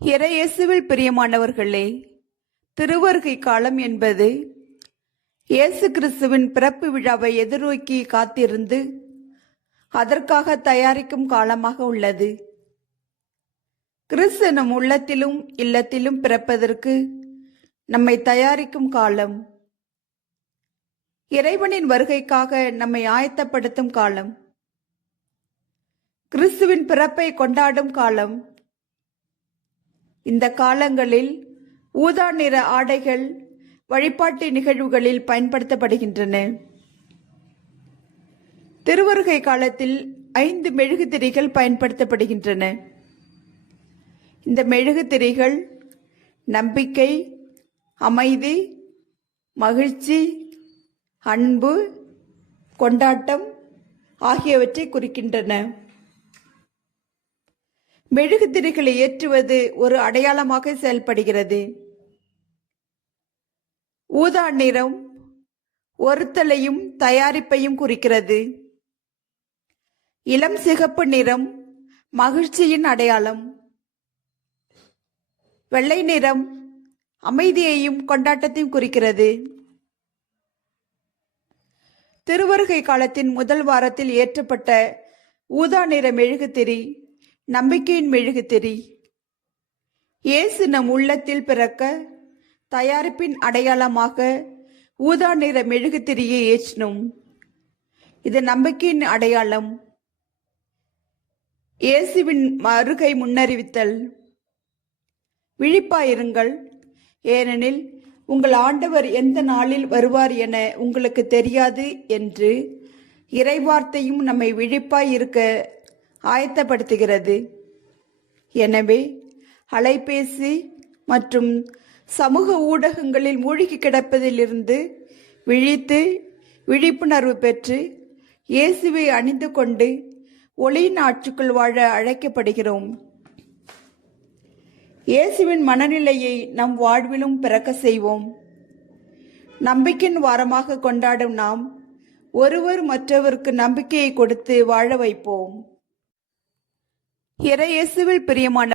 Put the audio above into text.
இறையேசுவில் பிரியமானவர்களே, திருவருகை காலம் என்பது இயேசு கிறிஸ்துவின் பிறப்பு விழாவை எதிர்நோக்கி காத்திருந்து அதற்காக தயாரிக்கும் காலமாக உள்ளது. கிறிஸ்து நம் உள்ளத்திலும் இல்லத்திலும் பிறப்பதற்கு நம்மை தயாரிக்கும் காலம். இறைவனின் வருகைக்காக நம்மை ஆயத்தப்படுத்தும் காலம். கிறிஸ்துவின் பிறப்பை கொண்டாடும் காலம். இந்த காலங்களில் ஊதா நிற ஆடைகள் வழிபாட்டு நிகழ்வுகளில் பயன்படுத்தப்படுகின்றன. திருவருகை காலத்தில் 5 மெழுகுதிரிகள் பயன்படுத்தப்படுகின்றன. இந்த மெழுகுதிரிகள் நம்பிக்கை, அமைதி, மகிழ்ச்சி, அன்பு, கொண்டாட்டம் ஆகியவற்றை குறிக்கின்றன. மெழுகுதிரிகளை ஏற்றுவது ஒரு அடையாளமாக செயல்படுகிறது. ஊதா நிறம் ஒருத்தலையும் தயாரிப்பையும் குறிக்கிறது. இளம் சிகப்பு நிறம் மகிழ்ச்சியின் அடையாளம். வெள்ளை நிறம் அமைதியையும் கொண்டாட்டத்தையும் குறிக்கிறது. திருவருகை காலத்தின் முதல் வாரத்தில் ஏற்றப்பட்ட ஊதா நிற மெழுகுதிரி நம்பிக்கையின் மெழுகுதிரி. இயேசு நம் உள்ளத்தில் பிறக்க தயாரிப்பின் அடையாளமாக ஊதா நிற மெழுகுதிரியை ஏற்றினோம். இது நம்பிக்கையின் அடையாளம். இயேசுவின் வருகை முன்னறிவித்தல். விழிப்பாயிருங்கள், ஏனெனில் உங்கள் ஆண்டவர் எந்த நாளில் வருவார் என உங்களுக்கு தெரியாது என்று இறைவார்த்தையும் நம்மை விழிப்பாய் இருக்க ஆயத்தப்படுத்துகிறது. எனவே அலைபேசி மற்றும் சமூக ஊடகங்களில் மூழ்கி கிடப்பதிலிருந்து விழித்து விழிப்புணர்வு பெற்று இயேசுவை அணிந்து கொண்டு ஒளியின் ஆட்சிக்குள் வாழ அழைக்கப்படுகிறோம். இயேசுவின் மனநிலையை நம் வாழ்விலும் பிறக்க செய்வோம். நம்பிக்கையின் வாரமாக கொண்டாடும் நாம் ஒருவர் மற்றவருக்கு நம்பிக்கையை கொடுத்து வாழ வைப்போம். இறையேசுவில் பிரியமான